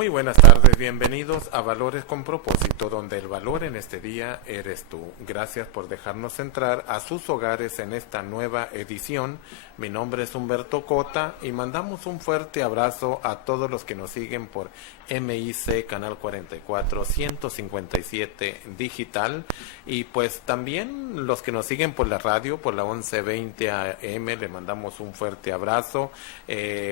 Muy buenas tardes, bienvenidos a Valores con Propósito, donde el valor en este día eres tú. Gracias por dejarnos entrar a sus hogares en esta nueva edición. Mi nombre es Humberto Cota y mandamos un fuerte abrazo a todos los que nos siguen por MIC Canal 44, 157 Digital, y pues también los que nos siguen por la radio, por la 1120 AM, le mandamos un fuerte abrazo,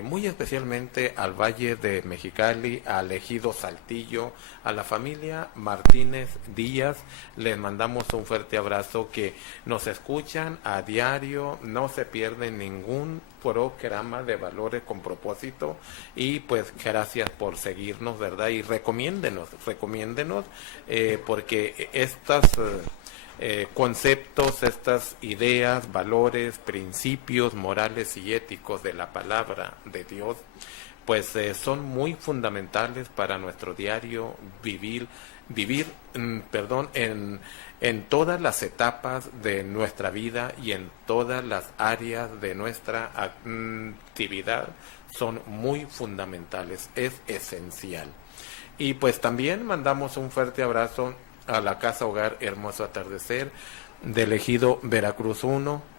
muy especialmente al Valle de Mexicali, al Ejido Saltillo, a la familia Martínez Díaz, les mandamos un fuerte abrazo, que nos escuchan a diario, no se pierden ningún programa de Valores con Propósito, y pues gracias por seguirnos, ¿verdad? Y recomiéndenos, porque estos conceptos, estas ideas, valores, principios morales y éticos de la palabra de Dios, pues son muy fundamentales para nuestro diario vivir en todas las etapas de nuestra vida y en todas las áreas de nuestra actividad. Son muy fundamentales, es esencial. Y pues también mandamos un fuerte abrazo a la Casa Hogar Hermoso Atardecer del Ejido Veracruz 1,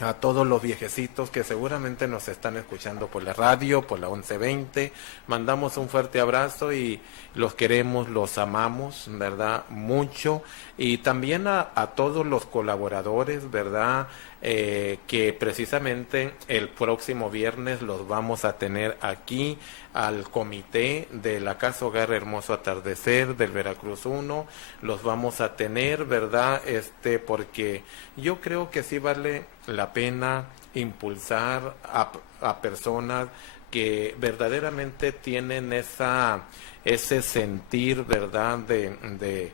a todos los viejecitos que seguramente nos están escuchando por la radio, por la 1120, mandamos un fuerte abrazo y los queremos, los amamos, ¿verdad? Mucho. Y también a todos los colaboradores, ¿verdad? Que precisamente el próximo viernes los vamos a tener aquí, al comité de la Casa Hogar Hermoso Atardecer del Veracruz 1, los vamos a tener, ¿verdad? Porque yo creo que sí vale la pena impulsar a personas que verdaderamente tienen ese sentir, ¿verdad? de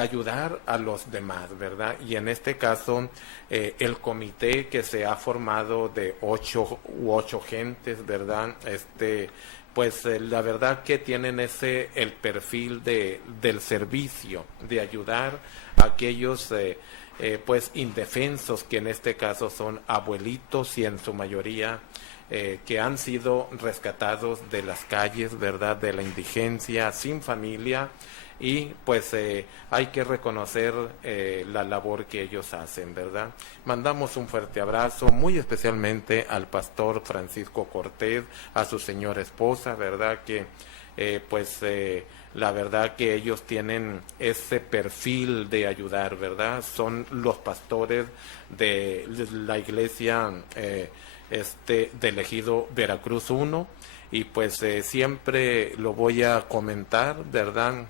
ayudar a los demás, ¿verdad? Y en este caso, el comité que se ha formado de 8 gentes, ¿verdad? La verdad que tienen el perfil del servicio, de ayudar a aquellos indefensos, que en este caso son abuelitos y en su mayoría que han sido rescatados de las calles, ¿verdad? De la indigencia, sin familia. Y pues hay que reconocer la labor que ellos hacen, ¿verdad? Mandamos un fuerte abrazo, muy especialmente al pastor Francisco Cortés, a su señora esposa, ¿verdad? Que la verdad que ellos tienen ese perfil de ayudar, ¿verdad? Son los pastores de la iglesia del Ejido Veracruz 1, y pues siempre lo voy a comentar, ¿verdad?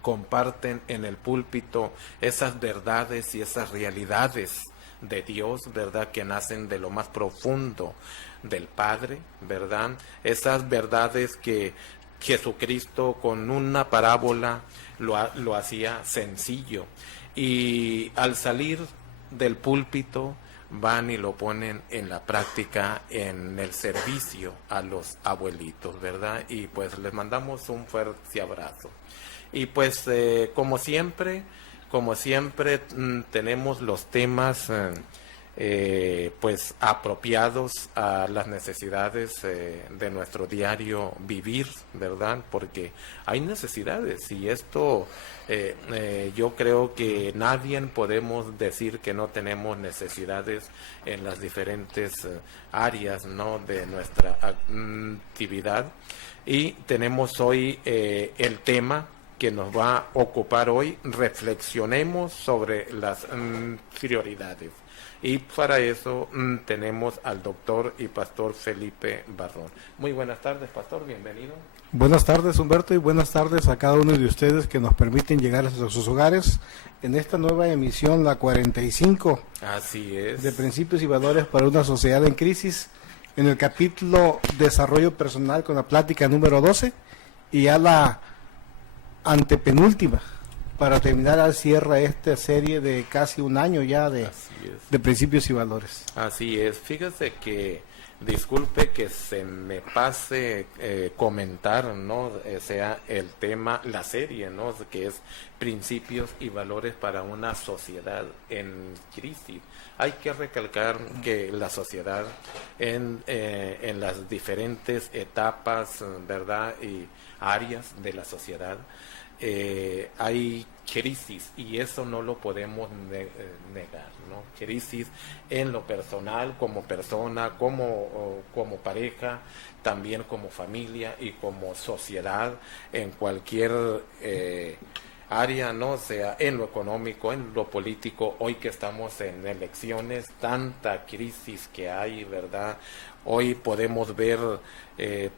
Comparten en el púlpito esas verdades y esas realidades de Dios, ¿verdad? Que nacen de lo más profundo del Padre, ¿verdad? Esas verdades que Jesucristo con una parábola lo hacía sencillo, y al salir del púlpito van y lo ponen en la práctica en el servicio a los abuelitos, ¿verdad? Y pues les mandamos un fuerte abrazo. Y pues como siempre tenemos los temas apropiados a las necesidades de nuestro diario vivir, ¿verdad? Porque hay necesidades, y esto yo creo que nadie podemos decir que no tenemos necesidades en las diferentes áreas, ¿no? De nuestra actividad. Y tenemos hoy el tema que nos va a ocupar hoy: reflexionemos sobre las prioridades. Y para eso tenemos al doctor y pastor Felipe Barrón. Muy buenas tardes, pastor, bienvenido. Buenas tardes, Humberto, y buenas tardes a cada uno de ustedes que nos permiten llegar a sus hogares en esta nueva emisión, la 45. Así es. De Principios y Valores para una Sociedad en Crisis, en el capítulo Desarrollo Personal, con la plática número 12, y ya la antepenúltima, para terminar al cierre esta serie de casi un año ya de Principios y Valores. Así es. Fíjese que Disculpe que se me pase comentar, ¿no? Sea el tema, la serie, ¿no? Que es Principios y Valores para una Sociedad en Crisis. Hay que recalcar que la sociedad en las diferentes etapas, ¿verdad? Y áreas de la sociedad, hay crisis, y eso no lo podemos negar, ¿no? Crisis en lo personal, como persona, como pareja, también como familia y como sociedad, en cualquier área, ¿no? Sea en lo económico, en lo político. Hoy que estamos en elecciones, tanta crisis que hay, ¿verdad? Hoy podemos ver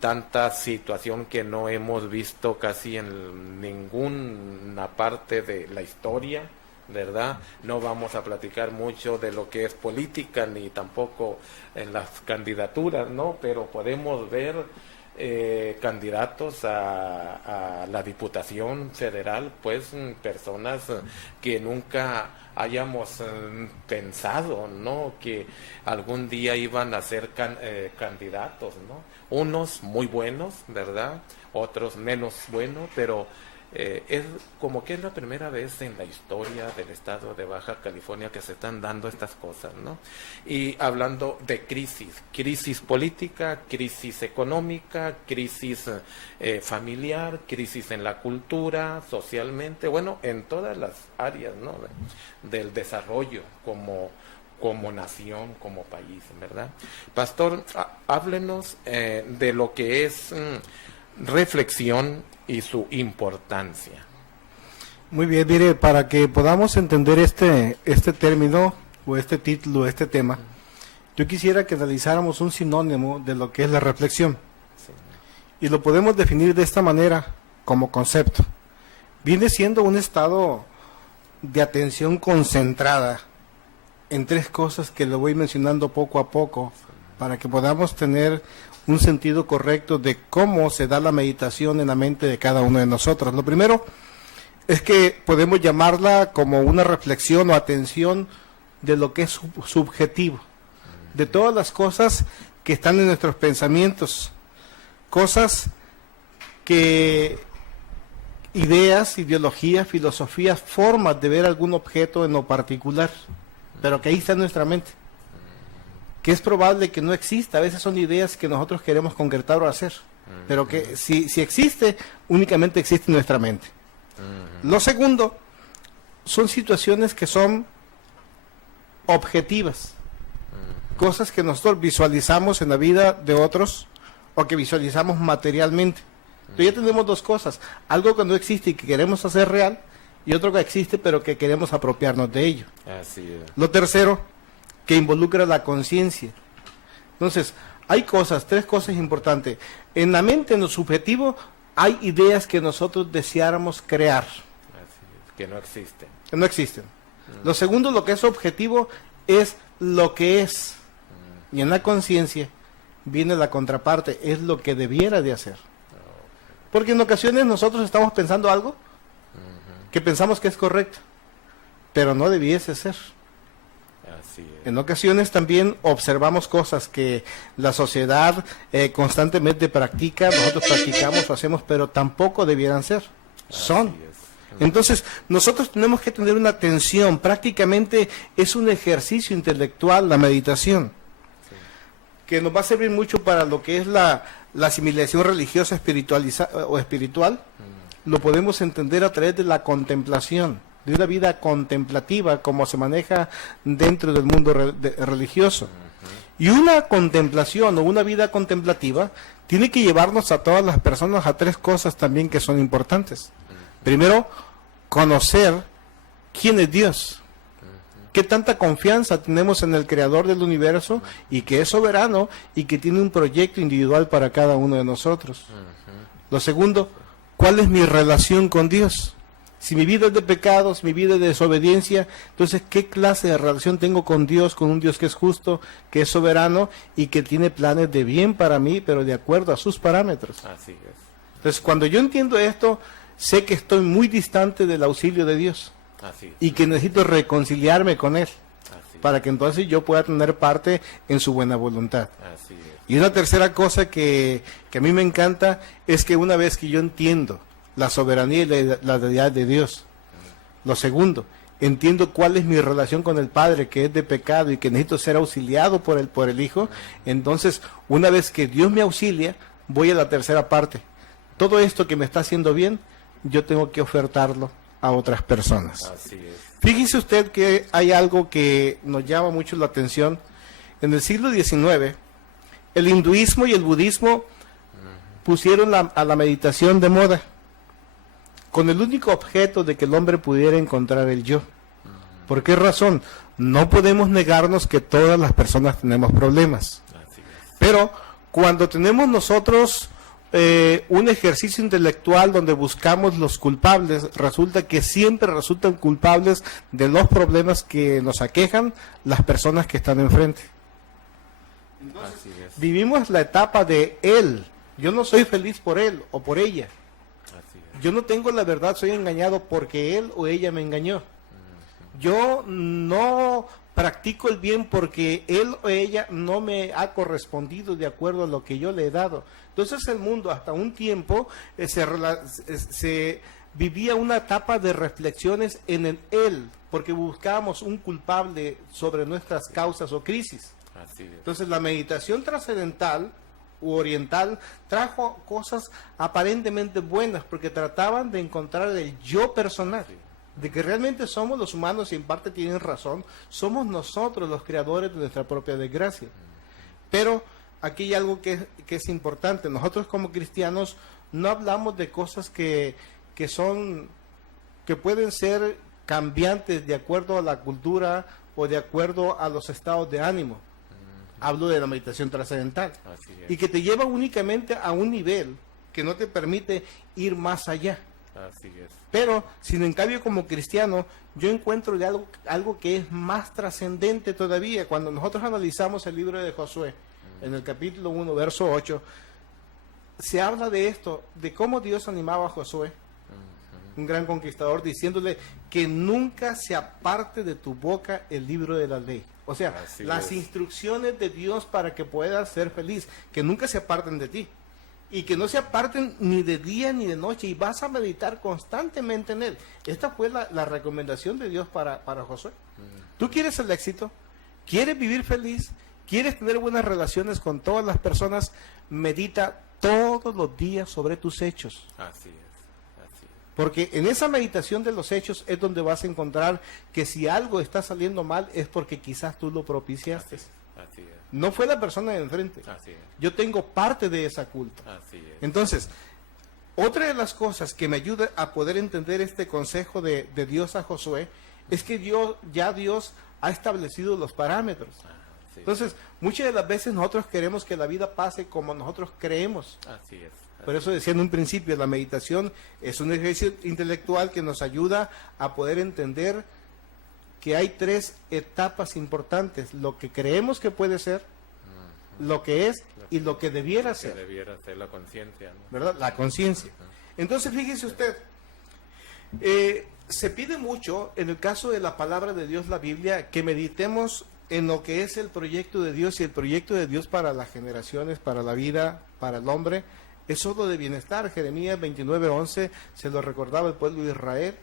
tanta situación que no hemos visto casi en ninguna parte de la historia, ¿verdad? No vamos a platicar mucho de lo que es política, ni tampoco en las candidaturas, ¿no? Pero podemos ver candidatos a la Diputación Federal, pues personas que nunca hayamos pensado, ¿no? Que algún día iban a ser candidatos, ¿no? Unos muy buenos, ¿verdad? Otros menos buenos, pero es como que es la primera vez en la historia del estado de Baja California que se están dando estas cosas, ¿no? Y hablando de crisis política, crisis económica, crisis familiar, crisis en la cultura, socialmente, bueno, en todas las áreas, ¿no? Del desarrollo como nación, como país, ¿verdad? Pastor, háblenos de lo que es reflexión y su importancia. Muy bien, mire, para que podamos entender este término o este título, este tema, yo quisiera que analizáramos un sinónimo de lo que es la reflexión. Sí. Y lo podemos definir de esta manera como concepto. Viene siendo un estado de atención concentrada en tres cosas que le voy mencionando poco a poco para que podamos tener un sentido correcto de cómo se da la meditación en la mente de cada uno de nosotros. Lo primero es que podemos llamarla como una reflexión o atención de lo que es subjetivo, de todas las cosas que están en nuestros pensamientos, cosas que ideas, ideologías, filosofías, formas de ver algún objeto en lo particular, pero que ahí está en nuestra mente, que es probable que no exista. A veces son ideas que nosotros queremos concretar o hacer, pero que si existe, únicamente existe en nuestra mente. Lo segundo, son situaciones que son objetivas, cosas que nosotros visualizamos en la vida de otros o que visualizamos materialmente. Entonces ya tenemos dos cosas, algo que no existe y que queremos hacer real, y otro que existe pero que queremos apropiarnos de ello. Así es. Lo tercero, que involucra la conciencia. Entonces, hay tres cosas importantes. En la mente, en lo subjetivo, hay ideas que nosotros deseáramos crear. Así es, que no existen. Que no existen. Lo segundo, lo que es objetivo, es lo que es. Y en la conciencia viene la contraparte, es lo que debiera de hacer. Porque en ocasiones nosotros estamos pensando algo que pensamos que es correcto, pero no debiese ser. Así es. En ocasiones también observamos cosas que la sociedad constantemente practica, nosotros practicamos o hacemos, pero tampoco debieran ser. Son. Así es. Entonces, nosotros tenemos que tener una atención, prácticamente es un ejercicio intelectual la meditación, Sí. que nos va a servir mucho para lo que es la asimilación religiosa o espiritual. Lo podemos entender a través de la contemplación, de una vida contemplativa como se maneja dentro del mundo religioso. Y una contemplación o una vida contemplativa tiene que llevarnos a todas las personas a tres cosas también que son importantes. Primero, conocer quién es Dios, qué tanta confianza tenemos en el Creador del universo y que es soberano y que tiene un proyecto individual para cada uno de nosotros. Lo segundo, ¿cuál es mi relación con Dios? Si mi vida es de pecados, mi vida es de desobediencia, entonces, ¿qué clase de relación tengo con Dios, con un Dios que es justo, que es soberano y que tiene planes de bien para mí, pero de acuerdo a sus parámetros? Así es. Entonces, cuando yo entiendo esto, sé que estoy muy distante del auxilio de Dios Así es. y que necesito reconciliarme con Él. Así para que entonces yo pueda tener parte en su buena voluntad. Así es. Y una tercera cosa que a mí me encanta es que una vez que yo entiendo la soberanía y la deidad de Dios, lo segundo, entiendo cuál es mi relación con el Padre, que es de pecado y que necesito ser auxiliado por el Hijo, entonces una vez que Dios me auxilia, voy a la tercera parte. Todo esto que me está haciendo bien, yo tengo que ofertarlo a otras personas. Así es. Fíjese usted que hay algo que nos llama mucho la atención. En el siglo XIX, el hinduismo y el budismo pusieron a la meditación de moda, con el único objeto de que el hombre pudiera encontrar el yo. ¿Por qué razón? No podemos negarnos que todas las personas tenemos problemas. Así es. Pero cuando tenemos nosotros un ejercicio intelectual donde buscamos los culpables, resulta que siempre resultan culpables de los problemas que nos aquejan las personas que están enfrente. Entonces, Así es. vivimos la etapa de él. Yo no soy feliz por él o por ella. Así es. Yo no tengo la verdad, soy engañado porque él o ella me engañó. Yo no practico el bien porque él o ella no me ha correspondido de acuerdo a lo que yo le he dado. Entonces el mundo hasta un tiempo se vivía una etapa de reflexiones en el él, porque buscábamos un culpable sobre nuestras causas o crisis. Así es. Entonces la meditación trascendental u oriental trajo cosas aparentemente buenas porque trataban de encontrar el yo personal, de que realmente somos los humanos y en parte tienen razón, somos nosotros los creadores de nuestra propia desgracia. Pero aquí hay algo que es importante, nosotros como cristianos no hablamos de cosas que pueden ser cambiantes de acuerdo a la cultura o de acuerdo a los estados de ánimo. Hablo de la meditación trascendental. Así es. Y que te lleva únicamente a un nivel que no te permite ir más allá. Así es. Pero, sin en cambio, como cristiano, yo encuentro de algo que es más trascendente todavía. Cuando nosotros analizamos el libro de Josué, en el capítulo 1, verso 8, se habla de esto, de cómo Dios animaba a Josué, un gran conquistador, diciéndole que nunca se aparte de tu boca el libro de la ley. O sea, Así las es. instrucciones de Dios para que puedas ser feliz, que nunca se aparten de ti. Y que no se aparten ni de día ni de noche, y vas a meditar constantemente en él. Esta fue la recomendación de Dios para Josué. ¿Tú quieres el éxito? ¿Quieres vivir feliz? ¿Quieres tener buenas relaciones con todas las personas? Medita todos los días sobre tus hechos. Así es. Así es. Porque en esa meditación de los hechos es donde vas a encontrar que si algo está saliendo mal es porque quizás tú lo propiciaste. Así es. No fue la persona de enfrente. Así es. Yo tengo parte de esa culpa. Así es. Entonces, otra de las cosas que me ayuda a poder entender este consejo de Dios a Josué es que Dios ha establecido los parámetros. Sí. Entonces, muchas de las veces nosotros queremos que la vida pase como nosotros creemos. Así es. Por eso decía en un principio, la meditación es un ejercicio intelectual que nos ayuda a poder entender que hay tres etapas importantes: lo que creemos que puede ser, lo que es y lo que debiera Que ser, debiera ser la conciencia, ¿no? ¿verdad? La conciencia. Entonces, fíjese usted, se pide mucho, en el caso de la palabra de Dios, la Biblia, que meditemos en lo que es el proyecto de Dios, y el proyecto de Dios para las generaciones, para la vida, para el hombre, es solo de bienestar. Jeremías 29:11 se lo recordaba el pueblo de Israel,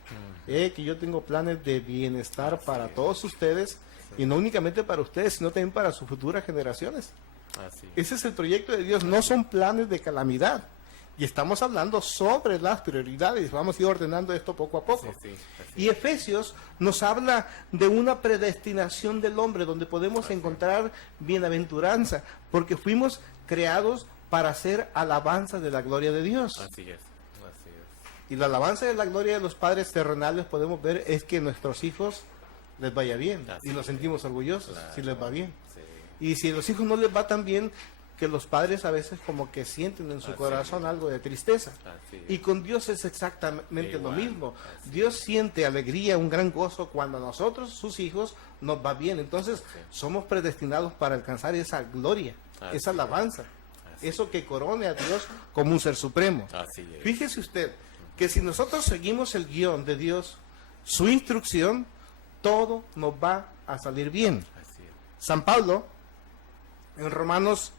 que yo tengo planes de bienestar para todos ustedes, y no únicamente para ustedes, sino también para sus futuras generaciones. Así es. Ese es el proyecto de Dios, no son planes de calamidad. Y estamos hablando sobre las prioridades, vamos a ir ordenando esto poco a poco. Sí, así Y Efesios nos habla de una predestinación del hombre, donde podemos encontrar bienaventuranza, porque fuimos creados para hacer alabanza de la gloria de Dios. Así es. Así es. Y la alabanza de la gloria de los padres terrenales, podemos ver, es que nuestros hijos les vaya bien. Así Y nos es. sentimos orgullosos Claro. si les va bien. Sí. Y si a los hijos no les va tan bien, que los padres a veces como que sienten en su Así corazón es. algo de tristeza. Así es. Y con Dios es exactamente lo Igual, mismo. así Dios siente alegría, un gran gozo cuando a nosotros, sus hijos, nos va bien. Entonces, Así es. somos predestinados para alcanzar esa gloria, Así esa es. alabanza, Así eso que corone a Dios como un ser supremo. Así es. Fíjese usted que si nosotros seguimos el guión de Dios, su instrucción, todo nos va a salir bien. Así es. San Pablo, en Romanos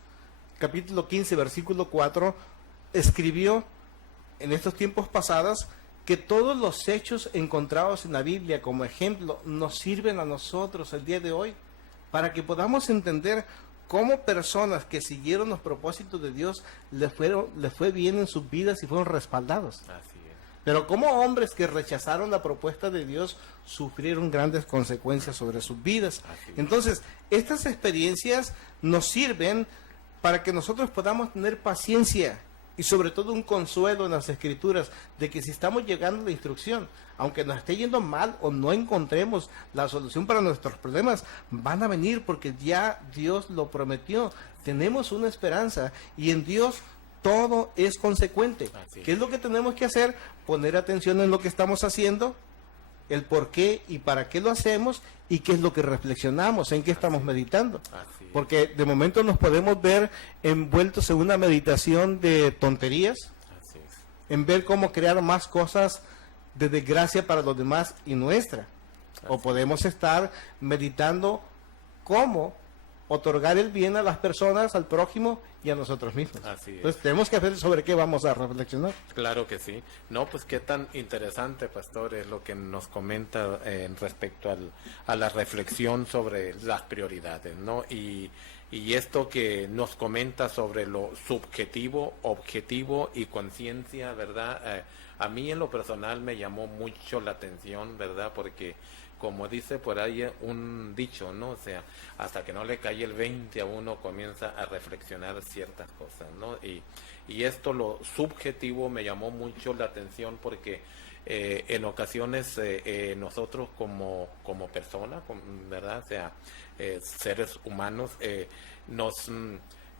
capítulo 15, versículo 4, escribió en estos tiempos pasados que todos los hechos encontrados en la Biblia como ejemplo nos sirven a nosotros el día de hoy para que podamos entender cómo personas que siguieron los propósitos de Dios les fue bien en sus vidas y fueron respaldados. Así es. Pero como hombres que rechazaron la propuesta de Dios sufrieron grandes consecuencias sobre sus vidas. Así es. Entonces, estas experiencias nos sirven para que nosotros podamos tener paciencia y sobre todo un consuelo en las Escrituras de que si estamos llegando a la instrucción, aunque nos esté yendo mal o no encontremos la solución para nuestros problemas, van a venir porque ya Dios lo prometió. Tenemos una esperanza y en Dios todo es consecuente. ¿Qué es lo que tenemos que hacer? Poner atención en lo que estamos haciendo, el por qué y para qué lo hacemos y qué es lo que reflexionamos, en qué estamos meditando. Así es. Porque de momento nos podemos ver envueltos en una meditación de tonterías, Así es. en ver cómo crear más cosas de desgracia para los demás y nuestra. O podemos estar meditando cómo otorgar el bien a las personas, al prójimo y a nosotros mismos. Así es. Entonces tenemos que ver sobre qué vamos a reflexionar. Claro que sí. No, pues qué tan interesante, pastor, es lo que nos comenta respecto a la reflexión sobre las prioridades, ¿no? Y esto que nos comenta sobre lo subjetivo, objetivo y conciencia, ¿verdad? A mí en lo personal me llamó mucho la atención, ¿verdad? Porque como dice por ahí un dicho, ¿no? O sea, hasta que no le cae el 20 a uno comienza a reflexionar ciertas cosas, ¿no? Y esto, lo subjetivo, me llamó mucho la atención porque en ocasiones nosotros como personas, ¿verdad? O sea, seres humanos,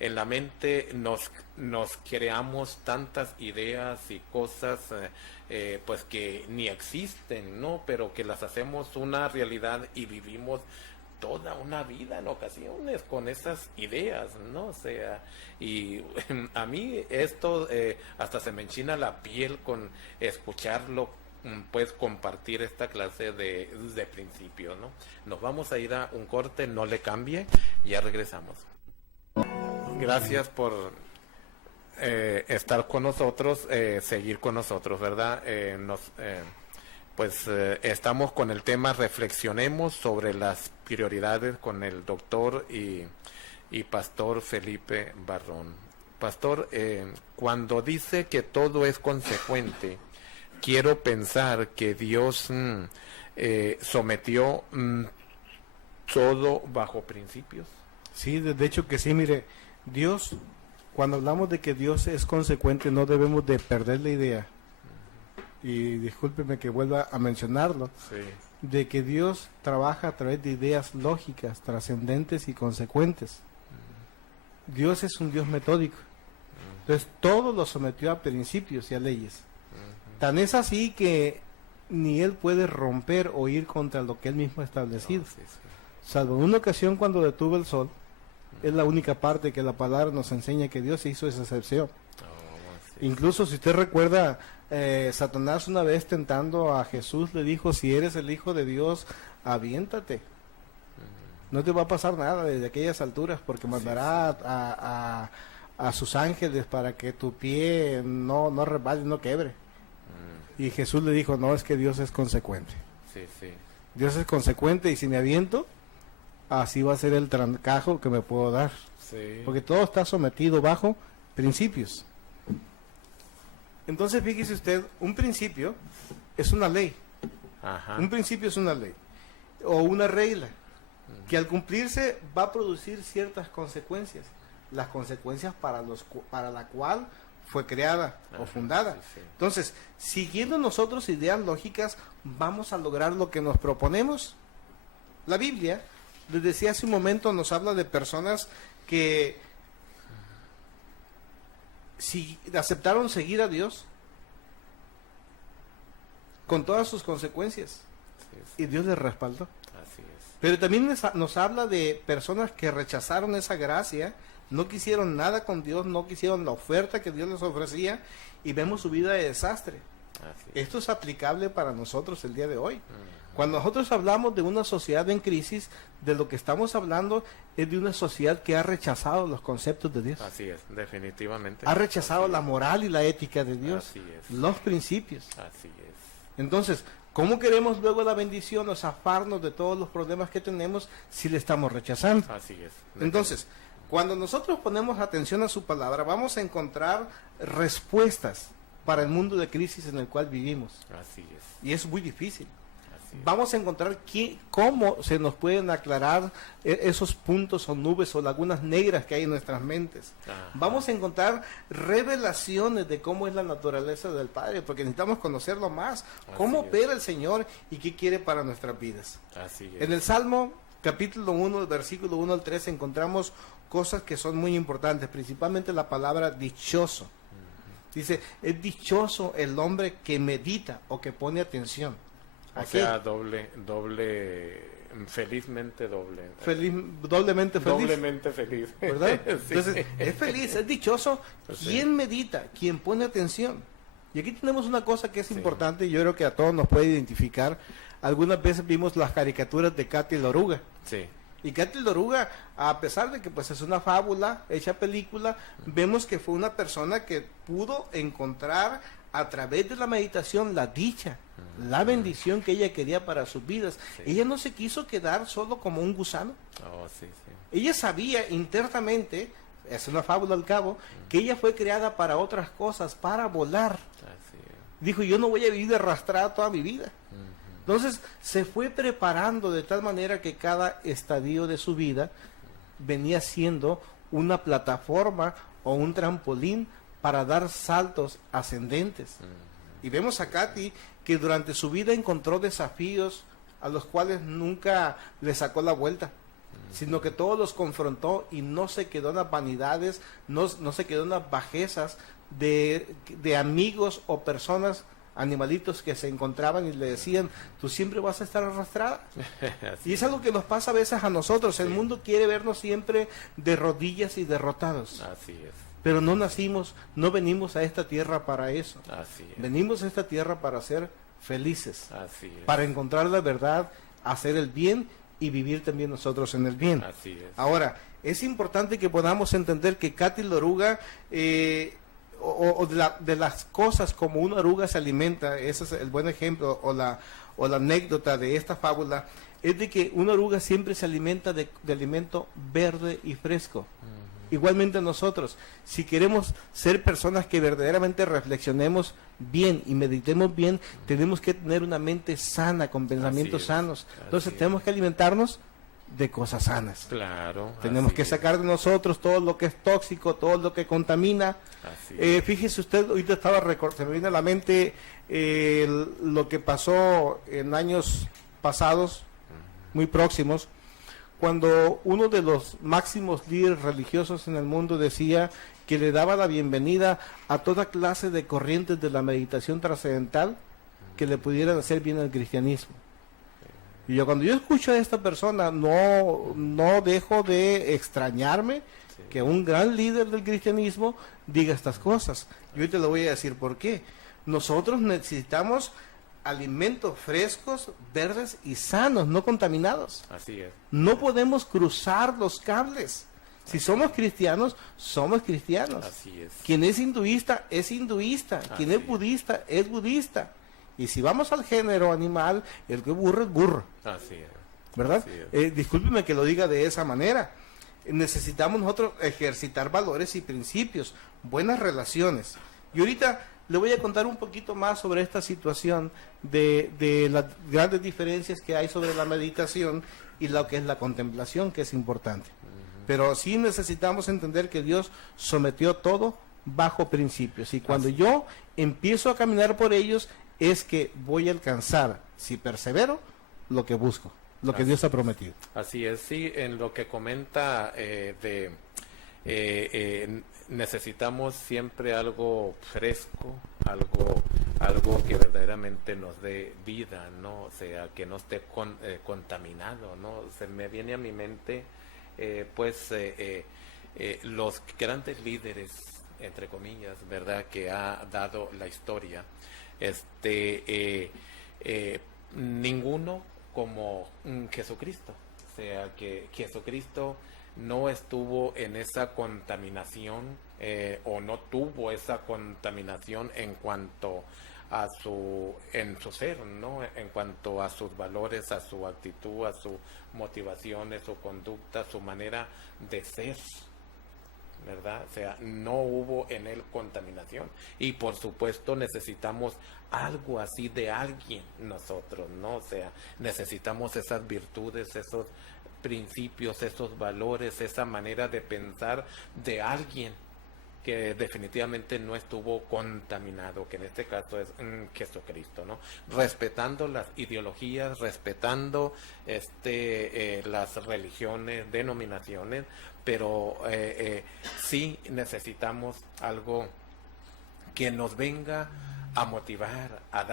en la mente nos creamos tantas ideas y cosas pues que ni existen, ¿no? Pero que las hacemos una realidad y vivimos toda una vida en ocasiones con esas ideas, ¿no? O sea, y a mí esto hasta se me enchina la piel con escucharlo, pues compartir esta clase de principios, ¿no? Nos vamos a ir a un corte, no le cambie, ya regresamos. Gracias por estar con nosotros, seguir con nosotros, ¿verdad? Estamos con el tema Reflexionemos sobre las prioridades con el doctor y pastor Felipe Barrón. Pastor, cuando dice que todo es consecuente, quiero pensar que Dios sometió todo bajo principios. Sí, de hecho que sí, mire, Dios, cuando hablamos de que Dios es consecuente, no debemos de perder la idea, y discúlpeme que vuelva a mencionarlo, Sí. de que Dios trabaja a través de ideas lógicas, trascendentes y consecuentes. Dios es un Dios metódico, entonces todo lo sometió a principios y a leyes. Tan es así que ni Él puede romper o ir contra lo que Él mismo ha establecido. No, sí. Salvo en una ocasión cuando detuvo el sol, es la única parte que la palabra nos enseña que Dios hizo esa excepción. Sí. Incluso si usted recuerda, Satanás una vez tentando a Jesús le dijo, si eres el Hijo de Dios, aviéntate. No te va a pasar nada desde aquellas alturas porque mandará a sus ángeles para que tu pie no resbale, no quebre. Y Jesús le dijo, no, es que Dios es consecuente. Sí. Dios es consecuente y si me aviento, así va a ser el trancajo que me puedo dar. Sí. Porque todo está sometido bajo principios. Entonces, fíjese usted, un principio es una ley. Ajá. Un principio es una ley o una regla que al cumplirse va a producir ciertas consecuencias. Las consecuencias para la cual fue creada o fundada. Sí. Entonces, siguiendo nosotros ideas lógicas, vamos a lograr lo que nos proponemos. La Biblia, les decía hace un momento, nos habla de personas que aceptaron seguir a Dios con todas sus consecuencias y Dios les respaldó. Así es. Pero también nos habla de personas que rechazaron esa gracia, no quisieron nada con Dios, no quisieron la oferta que Dios les ofrecía y vemos su vida de desastre. Así es. Esto es aplicable para nosotros el día de hoy. Cuando nosotros hablamos de una sociedad en crisis, de lo que estamos hablando es de una sociedad que ha rechazado los conceptos de Dios. Así es, definitivamente. Ha rechazado Así la es. moral y la ética de Dios, Así es. los principios. Así es. Entonces, ¿cómo queremos luego la bendición o zafarnos de todos los problemas que tenemos si le estamos rechazando? Así es. Entonces, cuando nosotros ponemos atención a su palabra, vamos a encontrar respuestas para el mundo de crisis en el cual vivimos. Así es. Y es muy difícil. Así es. Vamos a encontrar cómo se nos pueden aclarar esos puntos o nubes o lagunas negras que hay en nuestras mentes. Ajá. Vamos a encontrar revelaciones de cómo es la naturaleza del Padre, porque necesitamos conocerlo más, cómo Así es. opera el Señor y qué quiere para nuestras vidas. Así es. En el Salmo, capítulo 1, versículo 1 al 3, encontramos cosas que son muy importantes, principalmente la palabra dichoso. Dice, es dichoso el hombre que medita o que pone atención. O sea, felizmente doble. Doblemente feliz. Doblemente feliz. ¿Verdad? Sí. Entonces, es feliz, es dichoso Sí. quien medita, quien pone atención. Y aquí tenemos una cosa que es Sí. importante y yo creo que a todos nos puede identificar. Algunas veces vimos las caricaturas de Katy la oruga. Sí. Y Katy la oruga, a pesar de que pues es una fábula hecha película, vemos que fue una persona que pudo encontrar a través de la meditación la dicha, la bendición que ella quería para sus vidas. Sí. Ella no se quiso quedar solo como un gusano. Oh, sí, sí. Ella sabía internamente, es una fábula al cabo, que ella fue creada para otras cosas, para volar. Así es. Dijo, yo no voy a vivir arrastrada toda mi vida. Ujú. Entonces se fue preparando de tal manera que cada estadio de su vida venía siendo una plataforma o un trampolín para dar saltos ascendentes. Y vemos a Katy que durante su vida encontró desafíos a los cuales nunca le sacó la vuelta, sino que todos los confrontó y no se quedó en las vanidades, no se quedó en las bajezas de amigos o personas, animalitos que se encontraban y le decían, tú siempre vas a estar arrastrada. Así Y es algo que nos pasa a veces a nosotros. El Sí. mundo quiere vernos siempre de rodillas y derrotados. Así es. Pero no nacimos, no venimos a esta tierra para eso. Así es. Venimos a esta tierra para ser felices, Así es. para encontrar la verdad, hacer el bien y vivir también nosotros en el bien. Así es. Ahora, es importante que podamos entender que Katy la oruga, o de las cosas como una oruga se alimenta, ese es el buen ejemplo, o la anécdota de esta fábula, es de que una oruga siempre se alimenta de alimento verde y fresco. Igualmente nosotros, si queremos ser personas que verdaderamente reflexionemos bien y meditemos bien, tenemos que tener una mente sana, con pensamientos es, sanos. Entonces así tenemos es. que alimentarnos de cosas sanas. Claro. Tenemos así que es. sacar de nosotros todo lo que es tóxico, todo lo que contamina. Así es. Fíjese usted, ahorita se me viene a la mente lo que pasó en años pasados, muy próximos, cuando uno de los máximos líderes religiosos en el mundo decía que le daba la bienvenida a toda clase de corrientes de la meditación trascendental que le pudieran hacer bien al cristianismo. Y cuando yo escucho a esta persona, no dejo de extrañarme Sí. que un gran líder del cristianismo diga estas cosas. Y hoy te lo voy a decir por qué. Nosotros necesitamos alimentos frescos, verdes y sanos, no contaminados. Así es. No podemos cruzar los cables. Si somos cristianos, somos cristianos. Así es. Quien es hinduista, es hinduista. Quien Así es es. budista, es budista. Y si vamos al género animal, el que es burro es burro. Así es. ¿Verdad? Así es. Discúlpeme que lo diga de esa manera. Necesitamos nosotros ejercitar valores y principios, buenas relaciones. Y ahorita le voy a contar un poquito más sobre esta situación de las grandes diferencias que hay sobre la meditación y lo que es la contemplación, que es importante. Pero sí necesitamos entender que Dios sometió todo bajo principios. Y cuando Así. yo empiezo a caminar por ellos, es que voy a alcanzar, si persevero, lo que busco, lo que Así Dios ha prometido. Así es, sí, en lo que comenta necesitamos siempre algo fresco, algo que verdaderamente nos dé vida, ¿no? O sea, que no esté contaminado, ¿no? Se me viene a mi mente, los grandes líderes, entre comillas, ¿verdad?, que ha dado la historia, ninguno como Jesucristo. O sea, que Jesucristo no estuvo en esa contaminación o no tuvo esa contaminación en cuanto a en su ser, ¿no? En cuanto a sus valores, a su actitud, a sus motivaciones, su conducta, su manera de ser, ¿verdad? O sea, no hubo en él contaminación. Y por supuesto necesitamos algo así de alguien nosotros, ¿no? O sea, necesitamos esas virtudes, esos principios, esos valores, esa manera de pensar de alguien que definitivamente no estuvo contaminado, que en este caso es Jesucristo, ¿no? Respetando las ideologías, respetando las religiones, denominaciones, pero sí necesitamos algo que nos venga a motivar, a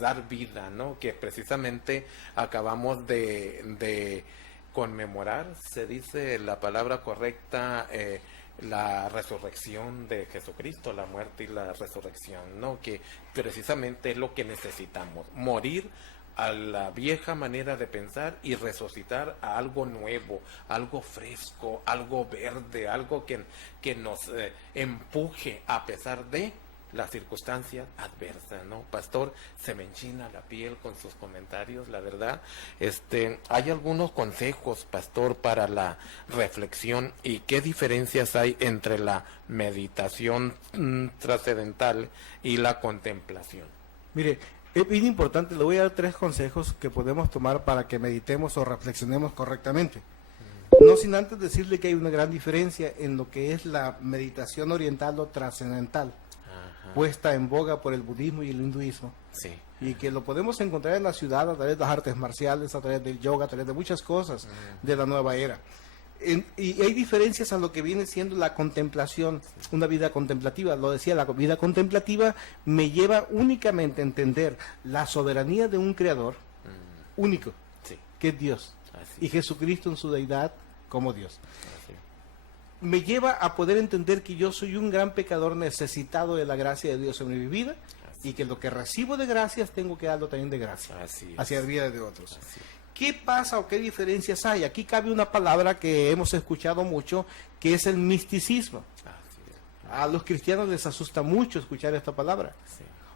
dar vida, ¿no? Que precisamente acabamos de conmemorar, se dice la palabra correcta, la resurrección de Jesucristo, la muerte y la resurrección, ¿no? Que precisamente es lo que necesitamos, morir a la vieja manera de pensar y resucitar a algo nuevo, algo fresco, algo verde, algo que nos empuje a pesar de las circunstancias adversas, ¿no? Pastor, se me enchina la piel con sus comentarios, la verdad. Hay algunos consejos, pastor, para la reflexión y qué diferencias hay entre la meditación trascendental y la contemplación. Mire, es bien importante, le voy a dar 3 consejos que podemos tomar para que meditemos o reflexionemos correctamente. No sin antes decirle que hay una gran diferencia en lo que es la meditación oriental o trascendental, puesta en boga por el budismo y el hinduismo, sí, y que lo podemos encontrar en la ciudad a través de las artes marciales, a través del yoga, a través de muchas cosas de la nueva era. Y hay diferencias a lo que viene siendo la contemplación, una vida contemplativa. Lo decía, la vida contemplativa me lleva únicamente a entender la soberanía de un creador único, sí, que es Dios, y Jesucristo en su deidad como Dios. Me lleva a poder entender que yo soy un gran pecador necesitado de la gracia de Dios en mi vida, y que lo que recibo de gracias tengo que darlo también de gracia hacia la vida de otros. ¿Qué pasa o qué diferencias hay? Aquí cabe una palabra que hemos escuchado mucho, que es el misticismo. A los cristianos les asusta mucho escuchar esta palabra.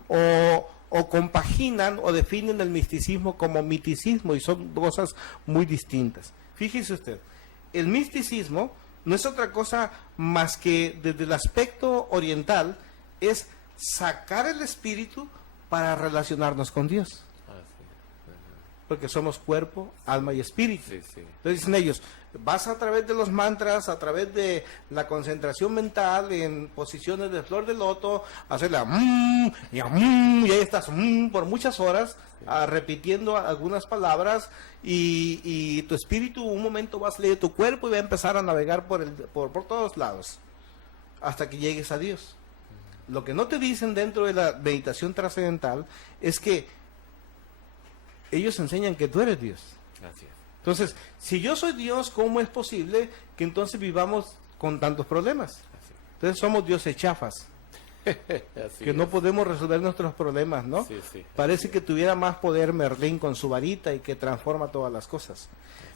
O compaginan o definen el misticismo como miticismo, y son cosas muy distintas. Fíjese usted, el misticismo no es otra cosa más que, desde el aspecto oriental, es sacar el espíritu para relacionarnos con Dios. Porque somos cuerpo, alma y espíritu. Entonces dicen ellos, vas a través de los mantras, a través de la concentración mental, en posiciones de flor de loto, hacerla y ahí estás por muchas horas, repitiendo algunas palabras, y tu espíritu un momento va a salir de tu cuerpo y va a empezar a navegar por todos lados, hasta que llegues a Dios. Lo que no te dicen dentro de la meditación trascendental es que ellos enseñan que tú eres Dios. Gracias. Entonces, si yo soy Dios, ¿cómo es posible que entonces vivamos con tantos problemas? Entonces somos dioses chafas, que no podemos resolver nuestros problemas, ¿no? Parece que tuviera más poder Merlín con su varita y que transforma todas las cosas.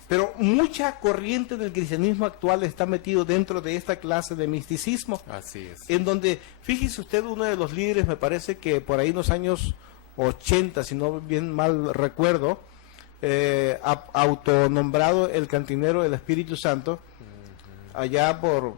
Pero mucha corriente del cristianismo actual está metido dentro de esta clase de misticismo. Así es. En donde, fíjese usted, uno de los líderes, me parece que por ahí en los años 80, si no bien mal recuerdo, autonombrado el cantinero del Espíritu Santo, allá por,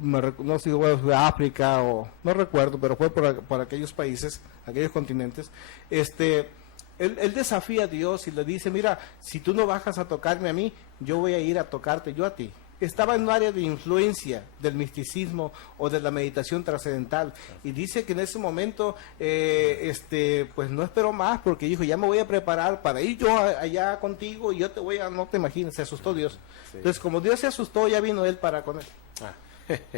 no sé si fue África o no recuerdo, pero fue por aquellos países, aquellos continentes. Él desafía a Dios y le dice, mira, si tú no bajas a tocarme a mí, yo voy a ir a tocarte yo a ti. Estaba en un área de influencia del misticismo o de la meditación trascendental, y dice que en ese momento pues no esperó más, porque dijo, ya me voy a preparar para ir yo allá contigo, y yo te voy a, no te imaginas, se asustó Dios. Entonces, como Dios se asustó, ya vino él para con él.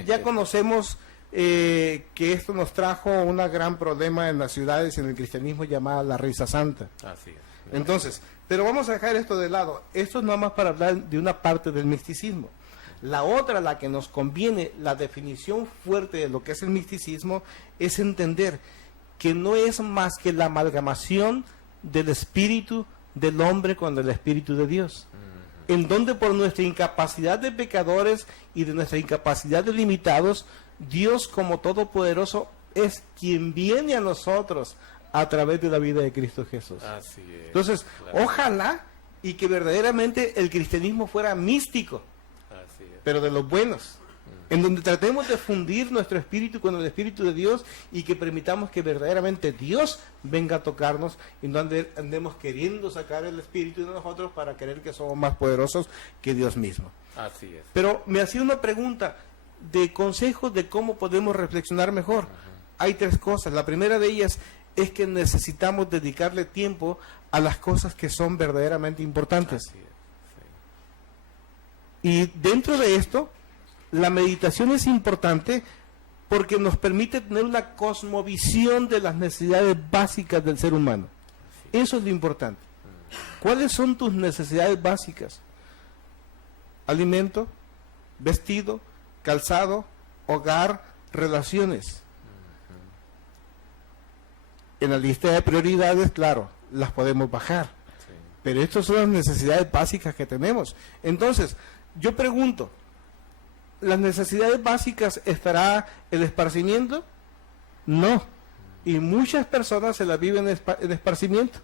Ya conocemos que esto nos trajo un gran problema en las ciudades y en el cristianismo, llamada la risa santa. Así es. Entonces, pero vamos a dejar esto de lado. Esto es nada más para hablar de una parte del misticismo. La otra, la que nos conviene, la definición fuerte de lo que es el misticismo, es entender que no es más que la amalgamación del espíritu del hombre con el espíritu de Dios. En donde por nuestra incapacidad de pecadores y de nuestra incapacidad de limitados, Dios como todopoderoso es quien viene a nosotros a través de la vida de Cristo Jesús. Así es. Entonces, claro. ojalá y que verdaderamente el cristianismo fuera místico, Así es. pero de los buenos, en donde tratemos de fundir nuestro espíritu con el espíritu de Dios y que permitamos que verdaderamente Dios venga a tocarnos y no andemos queriendo sacar el espíritu de nosotros para creer que somos más poderosos que Dios mismo. Así es. Pero me hacía una pregunta de consejos de cómo podemos reflexionar mejor. Hay tres cosas. La primera de ellas es que necesitamos dedicarle tiempo a las cosas que son verdaderamente importantes. Así es. Y dentro de esto, la meditación es importante porque nos permite tener una cosmovisión de las necesidades básicas del ser humano. Eso es lo importante. ¿Cuáles son tus necesidades básicas? Alimento, vestido, calzado, hogar, relaciones. En la lista de prioridades, claro, las podemos bajar. Sí. Pero estas son las necesidades básicas que tenemos. Entonces, yo pregunto, ¿las necesidades básicas estará el esparcimiento? No. Y muchas personas se la viven en esparcimiento.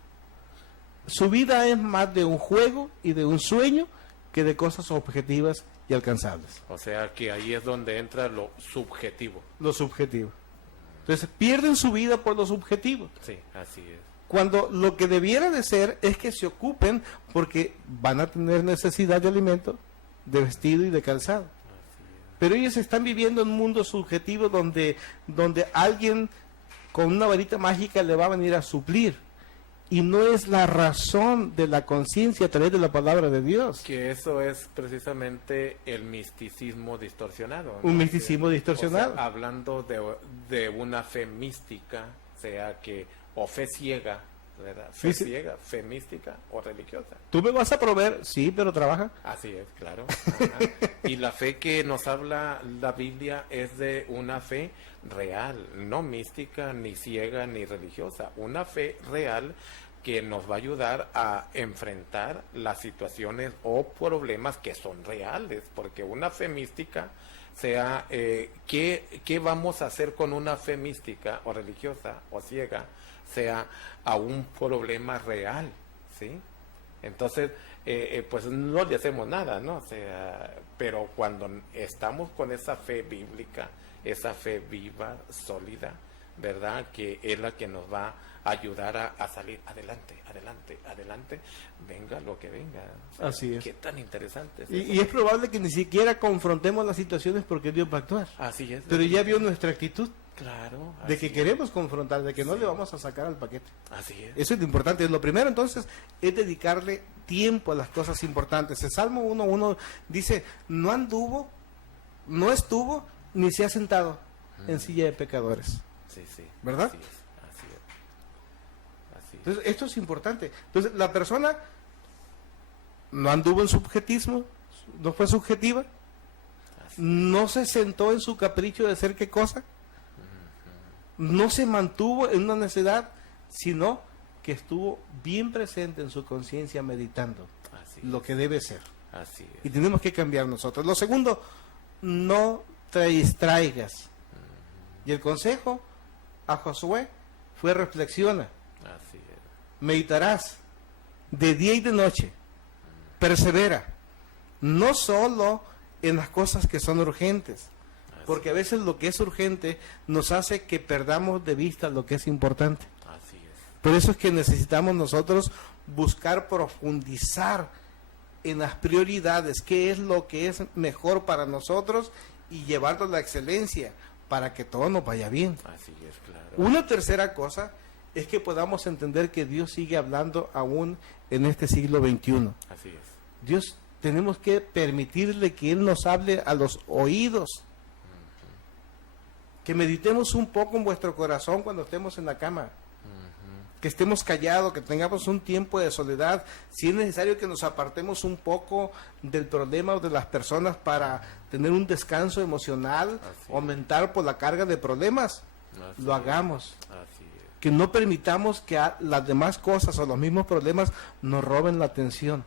Su vida es más de un juego y de un sueño que de cosas objetivas y alcanzables. O sea que ahí es donde entra lo subjetivo. Lo subjetivo. Entonces pierden su vida por lo subjetivo. Sí, así es. Cuando lo que debiera de ser es que se ocupen porque van a tener necesidad de alimento, de vestido y de calzado. Así es. Pero ellos están viviendo en un mundo subjetivo donde alguien con una varita mágica le va a venir a suplir. Y no es la razón de la conciencia a través de la palabra de Dios. Que eso es precisamente el misticismo distorsionado, ¿no? Un misticismo distorsionado. O sea, hablando de una fe mística, sea que, o fe ciega, ¿verdad? Fe Sí, sí. ciega, fe mística o religiosa. ¿Tú me vas a proveer? Sí, pero trabaja. Así es, claro. Ajá. Y la fe que nos habla la Biblia es de una fe real, no mística, ni ciega, ni religiosa. Una fe real que nos va a ayudar a enfrentar las situaciones o problemas que son reales, porque una fe mística, sea, ¿qué vamos a hacer con una fe mística o religiosa o ciega? Sea a un problema real, ¿sí? Entonces, pues no le hacemos nada, ¿no? O sea, pero cuando estamos con esa fe bíblica, esa fe viva, sólida, ¿verdad? Que es la que nos va a ayudar a salir adelante, adelante, adelante, venga lo que venga. Así es. Qué tan interesante es eso. Y es probable que ni siquiera confrontemos las situaciones porque Dios va a actuar. Así es. Pero ya vio nuestra actitud Claro. de que así queremos confrontar, de que no Sí. le vamos a sacar al paquete. es. Así es. Eso es lo importante. Lo primero entonces es dedicarle tiempo a las cosas importantes. El Salmo 1:1 dice, no anduvo, no estuvo, ni se ha sentado en silla de pecadores. Sí, sí. ¿Verdad? Así es. Así es. Así es. Entonces, esto es importante. Entonces, la persona no anduvo en subjetismo, no fue subjetiva, Así no se sentó en su capricho de ser qué cosa, no se mantuvo en una necedad, sino que estuvo bien presente en su conciencia meditando Así lo es. que debe ser. Así Y es. tenemos que cambiar nosotros. Lo segundo, no te distraigas. Y el consejo a Josué fue reflexiona, Así es. meditarás de día y de noche, persevera, no solo en las cosas que son urgentes, Así porque a veces lo que es urgente nos hace que perdamos de vista lo que es importante. Así es. Por eso es que necesitamos nosotros buscar profundizar en las prioridades, qué es lo que es mejor para nosotros y llevarlo a la excelencia para que todo nos vaya bien. Así es, claro. Una tercera cosa es que podamos entender que Dios sigue hablando aún en este siglo XXI. Así es. Dios, tenemos que permitirle que Él nos hable a los oídos. Que meditemos un poco en vuestro corazón cuando estemos en la cama. Que estemos callados, que tengamos un tiempo de soledad. Si es necesario que nos apartemos un poco del problema o de las personas para tener un descanso emocional, Así es. aumentar por la carga de problemas, Así lo es. hagamos. Así es. que no permitamos que las demás cosas o los mismos problemas nos roben la atención.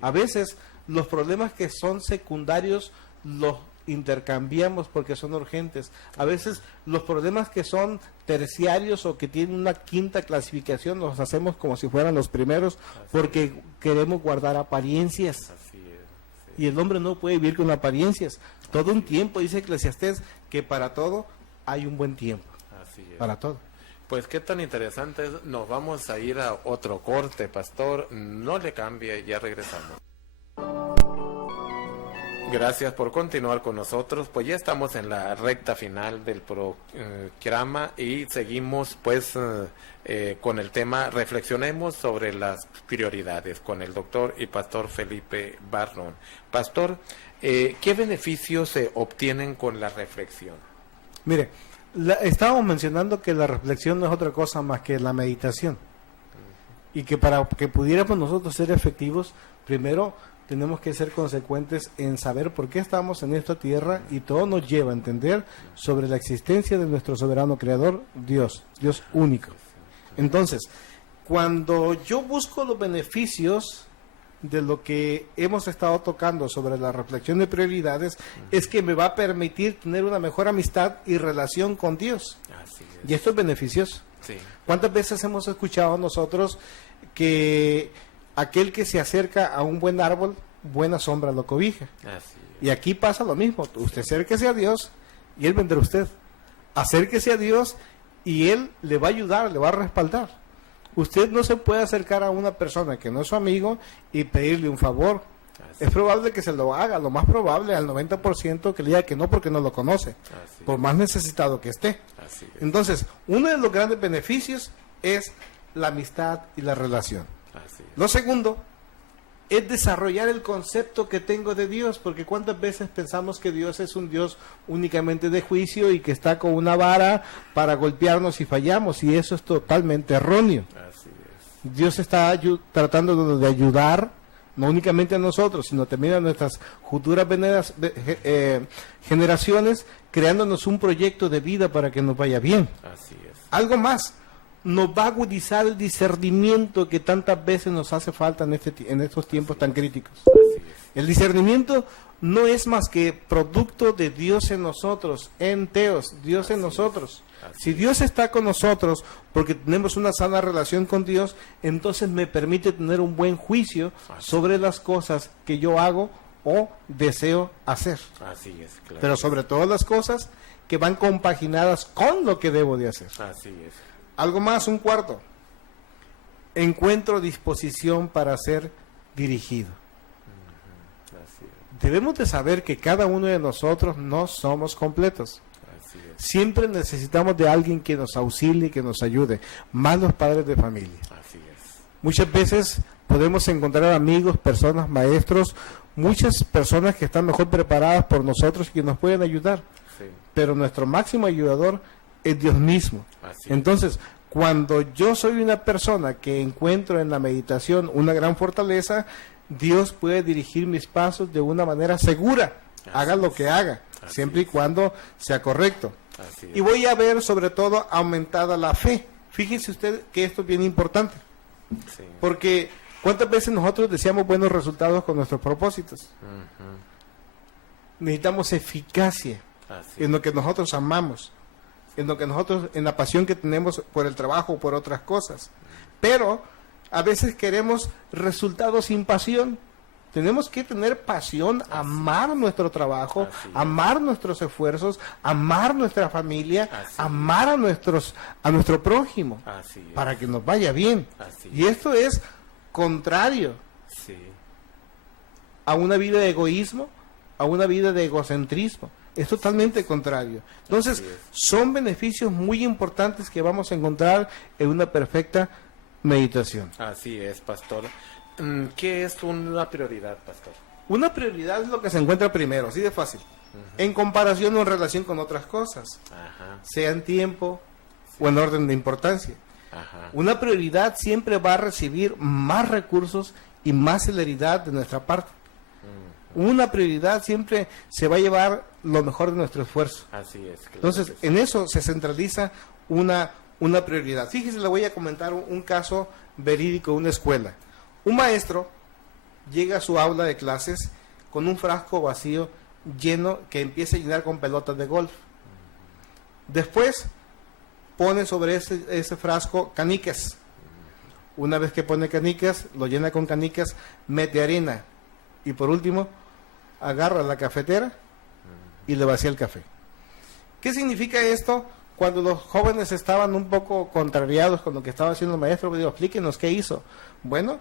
A veces los problemas que son secundarios los intercambiamos porque son urgentes. A veces los problemas que son terciarios o que tienen una quinta clasificación los hacemos como si fueran los primeros porque queremos guardar apariencias. Y el hombre no puede vivir con apariencias. Todo un tiempo, dice Eclesiastés, que para todo hay un buen tiempo. Para todo. Pues qué tan interesante es. Nos vamos a ir a otro corte, pastor. No le cambie, ya regresamos. Gracias por continuar con nosotros. Pues ya estamos en la recta final del programa y seguimos pues con el tema reflexionemos sobre las prioridades con el doctor y pastor Felipe Barrón. Pastor, ¿qué beneficios se obtienen con la reflexión? Mire, estábamos mencionando que la reflexión no es otra cosa más que la meditación. Y que para que pudiéramos nosotros ser efectivos, primero tenemos que ser consecuentes en saber por qué estamos en esta tierra, y todo nos lleva a entender sobre la existencia de nuestro soberano creador, Dios único. Entonces, cuando yo busco los beneficios de lo que hemos estado tocando sobre la reflexión de prioridades, es que me va a permitir tener una mejor amistad y relación con Dios. Y esto es beneficioso. Sí. ¿Cuántas veces hemos escuchado nosotros que aquel que se acerca a un buen árbol, buena sombra lo cobija? Y aquí pasa lo mismo. Usted acérquese a Dios y Él vendrá a usted. Acérquese a Dios y Él le va a ayudar, le va a respaldar. Usted no se puede acercar a una persona que no es su amigo y pedirle un favor. Es probable que se lo haga, lo más probable, al 90% que le diga que no porque no lo conoce, por más necesitado que esté. Entonces, uno de los grandes beneficios es la amistad y la relación. Lo segundo es desarrollar el concepto que tengo de Dios, porque cuántas veces pensamos que Dios es un Dios únicamente de juicio y que está con una vara para golpearnos si fallamos, y eso es totalmente erróneo. Dios está tratando de ayudar no únicamente a nosotros, sino también a nuestras futuras generaciones, creándonos un proyecto de vida para que nos vaya bien. Algo más, nos va a agudizar el discernimiento que tantas veces nos hace falta en estos tiempos tan críticos. El discernimiento no es más que producto de Dios en nosotros, en Teos, Dios en nosotros. Si Dios está con nosotros porque tenemos una sana relación con Dios, entonces me permite tener un buen juicio sobre las cosas que yo hago o deseo hacer. Pero sobre todas las cosas que van compaginadas con lo que debo de hacer. Algo más, un cuarto. Encuentro disposición para ser dirigido. Debemos de saber que cada uno de nosotros no somos completos. Siempre necesitamos de alguien que nos auxilie, que nos ayude, más los padres de familia. Muchas veces podemos encontrar amigos, personas, maestros, muchas personas que están mejor preparadas por nosotros y que nos pueden ayudar. Pero nuestro máximo ayudador es Dios mismo. Entonces, cuando yo soy una persona que encuentro en la meditación una gran fortaleza, Dios puede dirigir mis pasos de una manera segura, haga lo que haga, siempre y cuando sea correcto. Y voy a ver sobre todo aumentada la fe. Fíjese usted que esto es bien importante, porque ¿cuántas veces nosotros deseamos buenos resultados con nuestros propósitos? Necesitamos eficacia en lo que nosotros amamos, en la pasión que tenemos por el trabajo o por otras cosas. Pero a veces queremos resultados sin pasión. Tenemos que tener pasión, amar nuestro trabajo, amar nuestros esfuerzos, amar nuestra familia, amar a nuestro prójimo, para que nos vaya bien. Y esto es contrario a una vida de egoísmo, a una vida de egocentrismo. Es totalmente contrario. Entonces, son beneficios muy importantes que vamos a encontrar en una perfecta meditación. Así es, pastor. ¿Qué es una prioridad, pastor? Una prioridad es lo que se encuentra primero, así de fácil, en comparación o en relación con otras cosas, sea en tiempo o en orden de importancia. Una prioridad siempre va a recibir más recursos y más celeridad de nuestra parte. Una prioridad siempre se va a llevar lo mejor de nuestro esfuerzo. Entonces, en eso se centraliza una una prioridad. Fíjese, le voy a comentar un caso verídico de una escuela. Un maestro llega a su aula de clases con un frasco vacío lleno que empieza a llenar con pelotas de golf. Después pone sobre ese frasco canicas. Una vez que pone canicas, lo llena con canicas, mete arena. Y por último, agarra la cafetera y le vacía el café. ¿Qué significa esto? Cuando los jóvenes estaban un poco contrariados con lo que estaba haciendo el maestro, digo, explíquenos qué hizo. Bueno,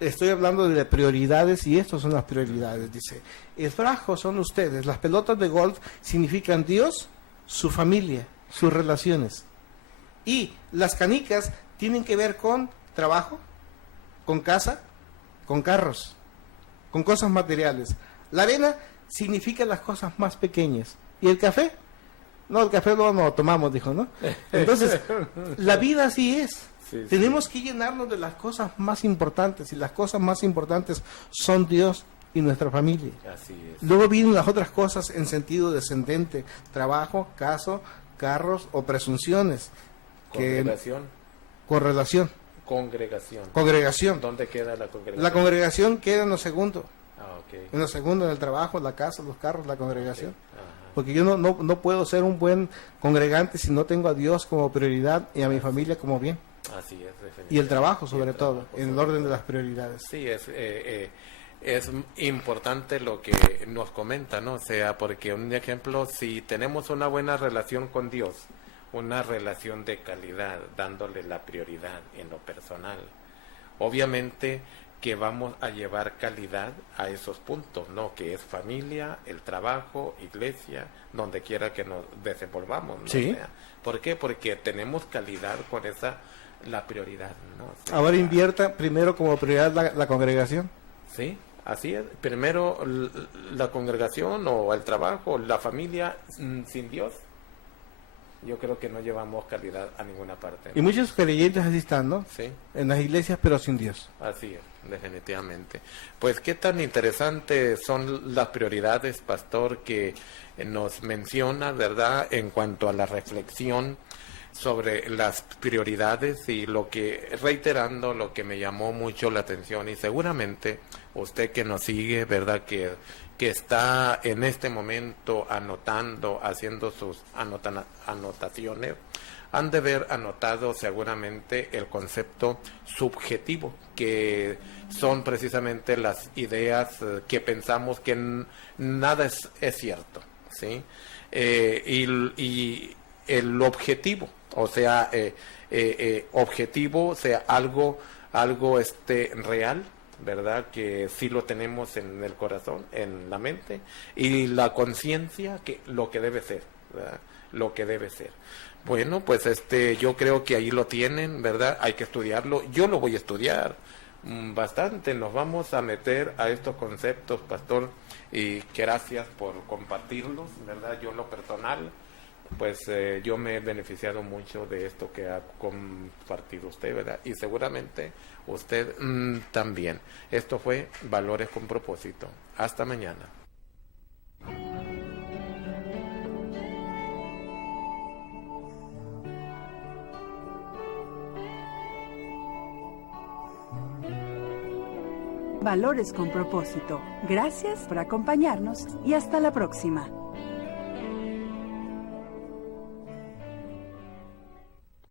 estoy hablando de prioridades y estas son las prioridades. Dice, el frasco son ustedes, las pelotas de golf significan Dios, su familia, sus relaciones. Y las canicas tienen que ver con trabajo, con casa, con carros, con cosas materiales. La arena significa las cosas más pequeñas. ¿Y el café? No, el café no lo tomamos, dijo, ¿no? Entonces, la vida así es. Sí, tenemos que llenarnos de las cosas más importantes, y las cosas más importantes son Dios y nuestra familia. Así es. Luego vienen las otras cosas en sentido descendente: trabajo, caso, carros o presunciones. Congregación. Correlación. Congregación. ¿Dónde queda la congregación? La congregación queda en lo segundo. Okay. En lo segundo, en el trabajo, la casa, los carros, la congregación. Okay. Porque yo no puedo ser un buen congregante si no tengo a Dios como prioridad y a mi familia como bien. Así es. Y el trabajo sobre todo, en el orden de las prioridades. Sí, es importante lo que nos comenta, ¿no? O sea, porque un ejemplo, si tenemos una buena relación con Dios, una relación de calidad, dándole la prioridad en lo personal, obviamente que vamos a llevar calidad a esos puntos, ¿no? Que es familia, el trabajo, iglesia, donde quiera que nos desenvolvamos, ¿no? Sí. O sea, ¿por qué? Porque tenemos calidad con la prioridad, ¿no? O sea, ahora invierta primero como prioridad la congregación. Sí, así es. Primero la congregación o el trabajo, la familia, sin Dios. Yo creo que no llevamos calidad a ninguna parte, ¿no? Y muchos creyentes así están, ¿no? Sí. En las iglesias, pero sin Dios. Así es, definitivamente. Pues qué tan interesantes son las prioridades, pastor, que nos menciona, ¿verdad?, en cuanto a la reflexión sobre las prioridades, y reiterando lo que me llamó mucho la atención, y seguramente usted que nos sigue, ¿verdad?, que está en este momento anotando, haciendo sus anotaciones, han de haber anotado seguramente el concepto subjetivo, que son precisamente las ideas que pensamos que nada es cierto, ¿sí? Y el objetivo, o sea, objetivo, o sea, algo real, ¿verdad? Que sí lo tenemos en el corazón, en la mente, y la conciencia, que lo que debe ser, ¿verdad? Lo que debe ser. Bueno, pues yo creo que ahí lo tienen, ¿verdad? Hay que estudiarlo. Yo lo voy a estudiar bastante. Nos vamos a meter a estos conceptos, pastor, y gracias por compartirlos, ¿verdad? Yo en lo personal, pues yo me he beneficiado mucho de esto que ha compartido usted, ¿verdad? Y seguramente usted también. Esto fue Valores con Propósito. Hasta mañana. Valores con Propósito. Gracias por acompañarnos y hasta la próxima.